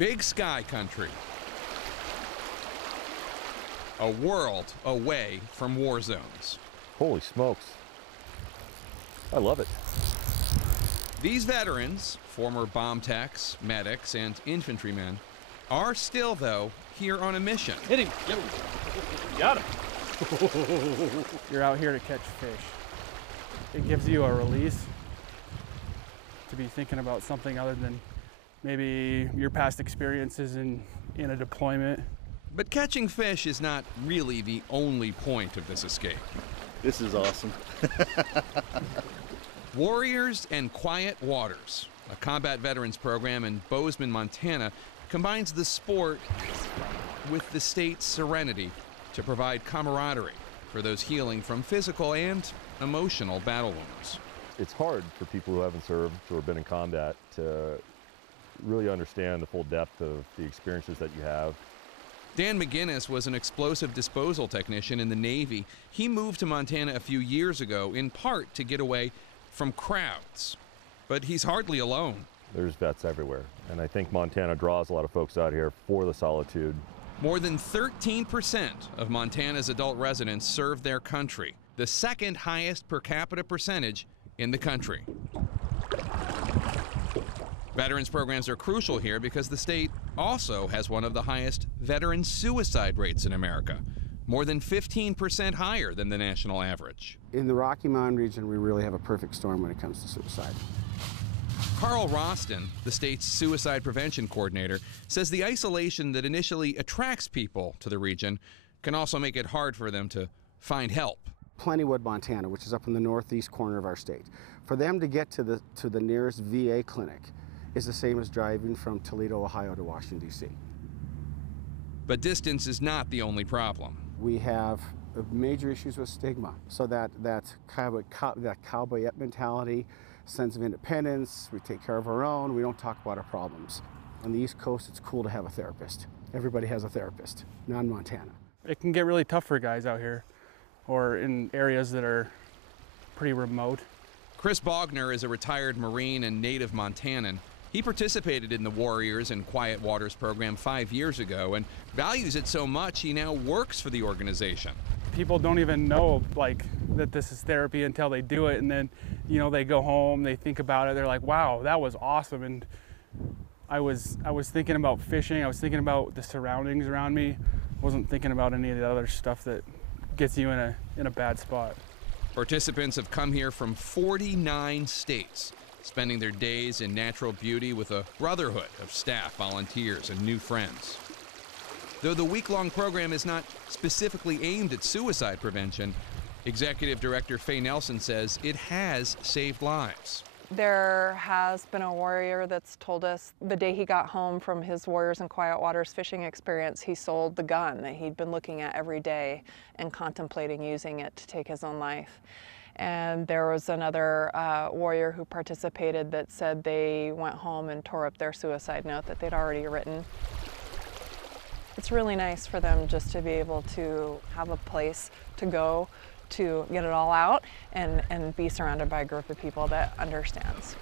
Big sky country. A world away from war zones. Holy smokes. I love it. These veterans, former bomb techs, medics, and infantrymen, are still, though, here on a mission. Hit him. Yo. Got him. You're out here to catch fish. It gives you a release to be thinking about something other than maybe your past experiences in a deployment. But catching fish is not really the only point of this escape. This is awesome. Warriors and Quiet Waters, a combat veterans program in Bozeman, Montana, combines the sport with the state's serenity to provide camaraderie for those healing from physical and emotional battle wounds. It's hard for people who haven't served or been in combat to really understand the full depth of the experiences that you have. Dan McGinnis was an explosive disposal technician in the Navy. He moved to Montana a few years ago, in part to get away from crowds. But he's hardly alone. There's vets everywhere, and I think Montana draws a lot of folks out here for the solitude. More than 13% of Montana's adult residents serve their country, the second highest per capita percentage in the country. Veterans programs are crucial here because the state also has one of the highest veteran suicide rates in America, more than 15% higher than the national average. In the Rocky Mountain region, we really have a perfect storm when it comes to suicide. Carl Roston, the state's suicide prevention coordinator, says the isolation that initially attracts people to the region can also make it hard for them to find help. Plentywood, Montana, which is up in the northeast corner of our state, for them to get to the nearest VA clinic is the same as driving from Toledo, Ohio to Washington, D.C. But distance is not the only problem. We have major issues with stigma, so that cowboy mentality, sense of independence, we take care of our own, we don't talk about our problems. On the East Coast, it's cool to have a therapist. Everybody has a therapist, not in Montana. It can get really tough for guys out here or in areas that are pretty remote. Chris Bogner is a retired Marine and native Montanan. He participated in the Warriors and Quiet Waters program 5 years ago and values it so much he now works for the organization. People don't even know that this is therapy until they do it, and then they go home, they think about it, they're like, wow, that was awesome. And I was thinking about fishing, I was thinking about the surroundings around me, wasn't thinking about any of the other stuff that gets you in a bad spot. Participants have come here from 49 states, spending their days in natural beauty with a brotherhood of staff, volunteers, and new friends. Though the week-long program is not specifically aimed at suicide prevention, Executive Director Faye Nelson says it has saved lives. There has been a warrior that's told us the day he got home from his Warriors and Quiet Waters fishing experience, he sold the gun that he'd been looking at every day and contemplating using it to take his own life. And there was another warrior who participated that said they went home and tore up their suicide note that they'd already written. It's really nice for them just to be able to have a place to go to get it all out and be surrounded by a group of people that understands.